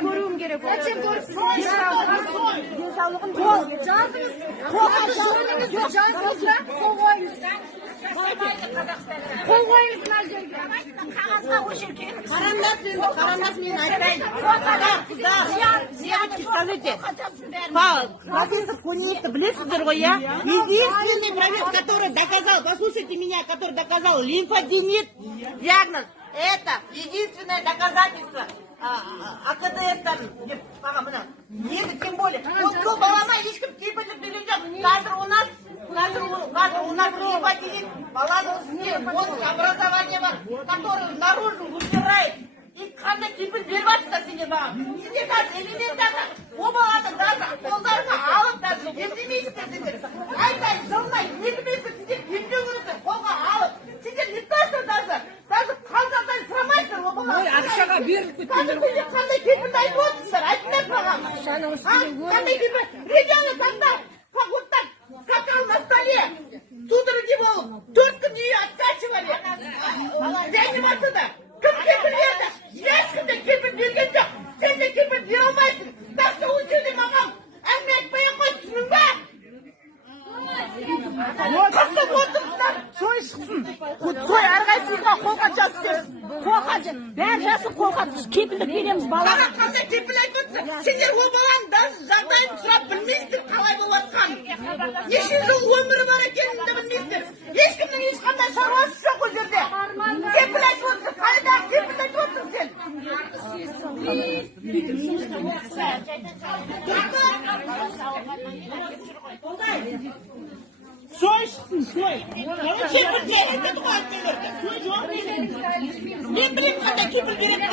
Koruğum gerek. Zачем görürsün? Денсаулығын Жазыңыз. Жазыңыз да қол қойыңыз. Қол қойыңыз мына жерге. Қағазға көшірген. қараңдар мен айтайын. Девочки, скажите, профессор Кунеевты білесіздер ғой, я? Единственный профессор, который доказал, послушайте меня, который доказал лимфоденит диагноз, это единственное доказательство АКДС-тан, енді тем более, ол балама ешкім кепілдік берген жоқ. Қазір у нас лимфоденит, баланың үстінде образование бар, который наружу выпирает. И қандай кепіл беріп жатсыздар сендер маған. Сендер даже элементарно о баланы даже қолдарына алып даже емдемейсіздер сендер. Айтайын, жылына 2 месяц сендер емдеу керексіздер, қолға алып. Сендер не то, что даже қалтадан сұрамайсыздар о баланы. Ақшаға беріп кеткендер. Сендер қандай кепілді айтып отырсыздар, айтыңдар маған. Қандай кепіл? Ребенок когда как вот так скакал на столе, судороги болып, 4 күн үйі откачивали. Реанимацияда. Кім кепіл берді? Ешкімде кепіл берген жоқ. Сен де кепіл бере алмайсың. Так что ученый маған әңгіме айтпай ақ қой, түсінің ба? Қысып отырсыздар. Сой шықсын. Сой әрқайсыңызға қолға жазсыз. Қолға бәрі жасын қолға кепілдік береміз балаға. Бара қандай кепіл айтып отырсың? Сендер ол баланың даже жағдайын сұрап білмейсіздер қалай болып жатқанын. Неше жыл өмірі бар екенін де білмейсіздер. Ешкімнің ешқандай шаруасы жоқ ол жерде. Кепіл айтып отырсың, қайдағы кепіл айтып отырсың сен? Сой шықсын, сой. Кепіл береді ғой сендерге. Мен білемін қандай кепіл береді.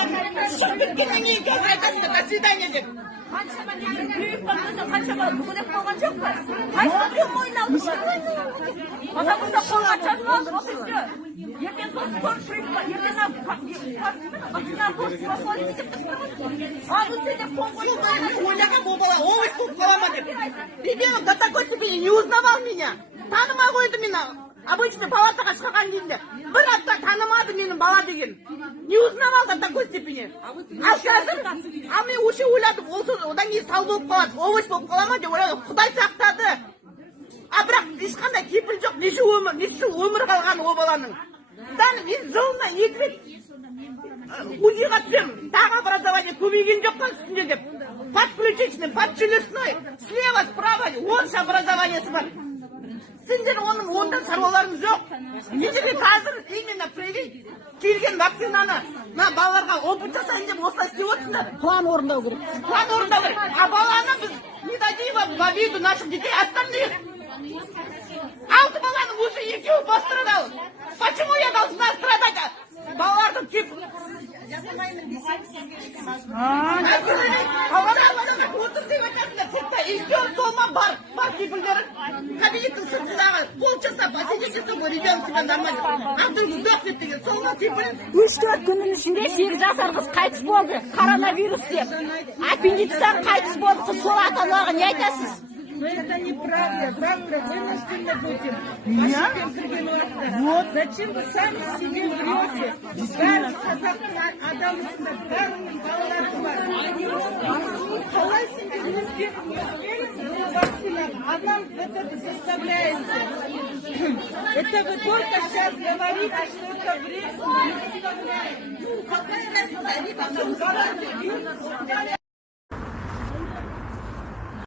Шығып кеткеннен кейін қазір айтасыңдар, до свидания деп. Қаншама күйіп қалғанда қаншама мүгедек болған жоқ па? Қайсысы біреу мойнына алып шығады? Потому что қолға жазып алып, вот и все. Ертең сосын көршілік па? Ертең ойлаған бұл бала овощ болып қала ма деп. Ребенок до такой степени не узнавал меня. Танымай қойды мені. Обычный палатаға шығарған кейінде. Бір апта танымады менің бала деген. Не узнавал до такой степени. А қазір, мен уже ойладым, одан кейін сал болып қалады, овощ болып қала ма деп ойладым. Құдай сақтады. А бірақ ешқандай кепіл жоқ, неше жыл өмір қалған о баланың. Мен жылына 2 рет УЗИға түсем, тағы образование көбейген жоқ па үстінде деп. Подключичный, подчелюстной, слева, справа, 10 образованиясы бар. Сендер оның онда шаруаларыңыз жоқ. Сендерге қазір именно привить келген вакцинаны балаларға опыт жасайын деп осылай істеп отырсыңдар. План орындау керек. План орындау керек. А баланы біз не дадим в обиду наших детей, остальных. 6 баланың уже 2-і пострадал. Почему я должна страдать? Балалардың кеп... Отыр деп айтасыңдар, сетта, еще солма бар кепілдерін. Кабинеттің сыртындағы полчаса посидите, чтобы ребенок себя нормально. А вдруг сдохнет деген, солма кепілін. 3-4 күннің ішінде 8 жасар қыз қайтыс болды. Коронавирус деп. Аппендицитан қайтыс болды. Сол ата-анаға не айтасыз? Но это неправда. Завтра вынуждены будем. Я? Вот. Зачем вы сами себе врете? Бәрі қазақтың адамысында бәрінің балалары бар. Қалай сендер өздеріңіз вакцинаны? А нам это заставляете. Это вы только сейчас говорите, что это вредно. Какая разница? Они там